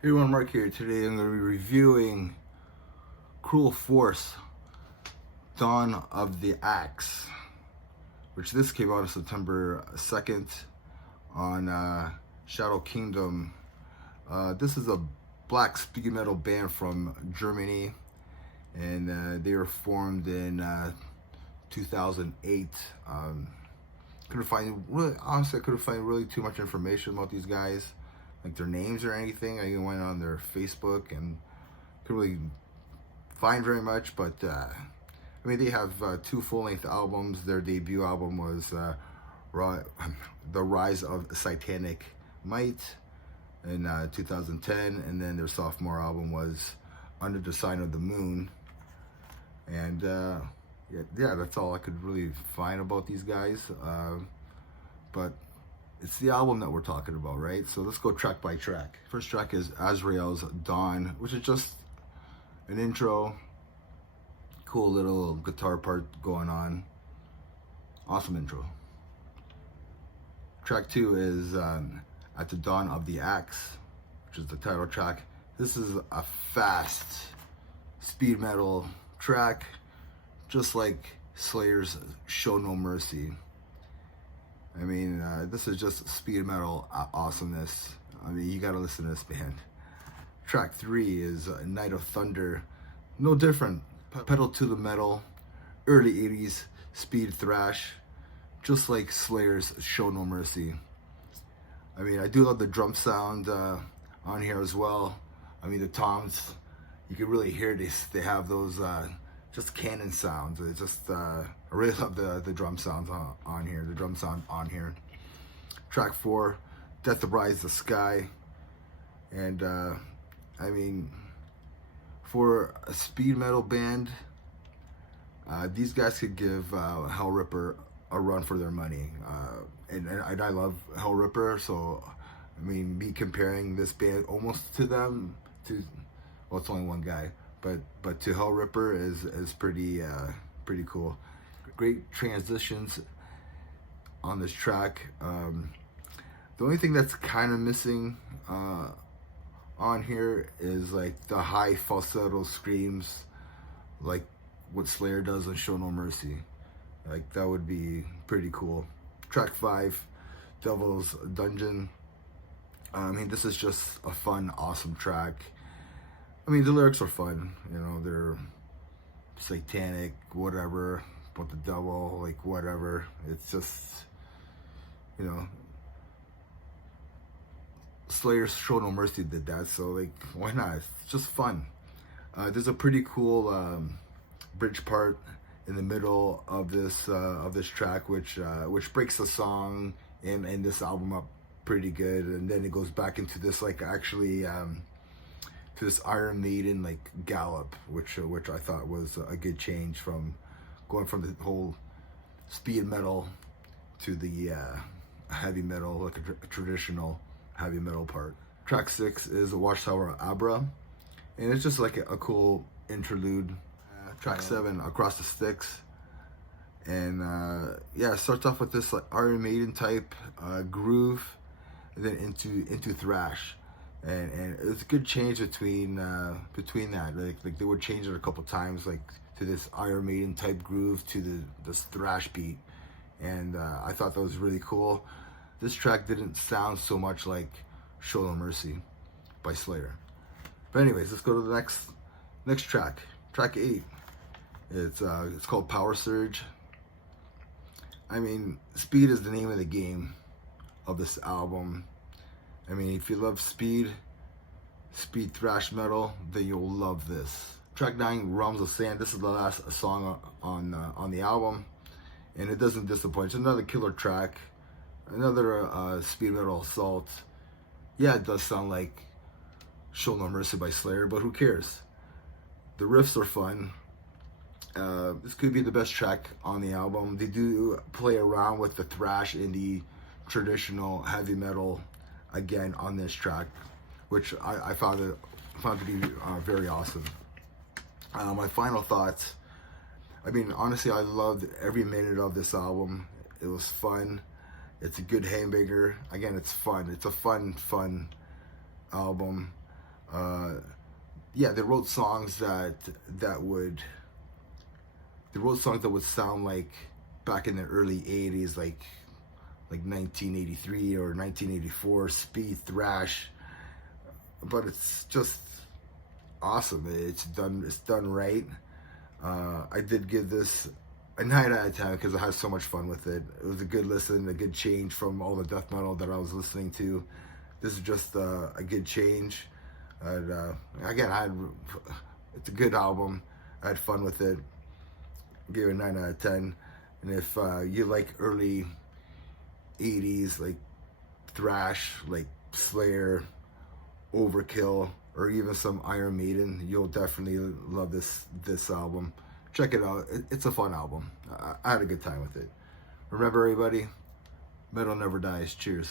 Hey everyone, Mark here. Today I'm going to be reviewing Cruel Force, Dawn of the Axe, which this came out on September 2nd on Shadow Kingdom. This is a black speed metal band from Germany, and they were formed in 2008. Honestly, I couldn't find really too much information about these guys, like their names or anything. I even went on their Facebook and couldn't really find very much, but I mean, they have two full-length albums. Their debut album was The Rise of Satanic Might in 2010, and then their sophomore album was Under the Sign of the Moon. And yeah, that's all I could really find about these guys. But it's the album that we're talking about, right? So let's go track by track. First track is Azrael's Dawn, which is just an intro, cool little guitar part going on. Awesome intro. Track 2 is At the Dawn of the Axe, which is the title track. This is a fast speed metal track, just like Slayer's Show No Mercy. I mean, this is just speed metal awesomeness. I mean, you gotta listen to this band. Track 3 is Night of Thunder. No different. Pedal to the metal, early 80s speed thrash, just like Slayer's Show No Mercy. I mean, I do love the drum sound on here as well. I mean, the toms, you can really hear this. They have those just cannon sounds. It's just I really love the drum sounds on here. The drum sound on here. Track 4, Death Rides the Sky, and I mean, for a speed metal band, these guys could give Hellripper a run for their money. And I love Hellripper, so I mean, me comparing this band almost to them, well, it's only one guy, but to Hellripper is pretty cool. Great transitions on this track. The only thing that's kind of missing on here is like the high falsetto screams, like what Slayer does on Show No Mercy. Like, that would be pretty cool. Track 5, Devil's Dungeon. I mean, this is just a fun, awesome track. I mean, the lyrics are fun, you know, they're satanic, whatever, but the devil, like, whatever. It's just, you know, Slayer's Show No Mercy did that, so, like, why not? It's just fun. There's a pretty cool bridge part in the middle of this track, which breaks the song and this album up pretty good, and then it goes back into this, like, actually to this Iron Maiden like gallop, which I thought was a good change from going from the whole speed metal to the heavy metal, like a traditional heavy metal part. Track 6 is Watchtower Abra, and it's just like a cool interlude. Track 7, Across the Sticks, and yeah, it starts off with this like Iron Maiden type groove, and then into thrash, and it's a good change between that. Like they would change it a couple times, like to this Iron Maiden type groove to this thrash beat, and I thought that was really cool. This track didn't sound so much like Show No Mercy by Slayer. But anyways, let's go to the next track. Track 8. It's called Power Surge. I mean, speed is the name of the game of this album. I mean, if you love speed thrash metal, then you'll love this. Track 9, Realms of Sand. This is the last song on the album, and it doesn't disappoint. It's another killer track, another speed metal assault. Yeah, it does sound like Show No Mercy by Slayer, but who cares? The riffs are fun. This could be the best track on the album. They do play around with the thrash and the traditional heavy metal again on this track, which I found to be very awesome. My final thoughts. I mean, honestly, I loved every minute of this album. It was fun. It's a good hamburger. Again, it's fun. It's a fun album. Yeah, they wrote songs that would they wrote songs that would sound like back in the early 80s, like 1983 or 1984 speed thrash, but it's just awesome. It's done right. I did give this a 9 out of 10 because I had so much fun with it. It was a good listen, a good change from all the death metal that I was listening to. This is just a good change. And again, it's a good album. I had fun with it. I gave it a 9 out of 10. And if you like early 80s, like thrash, like Slayer, Overkill, or even some Iron Maiden, you'll definitely love this album. Check it out. It's a fun album. I had a good time with it. Remember, everybody, metal never dies. Cheers.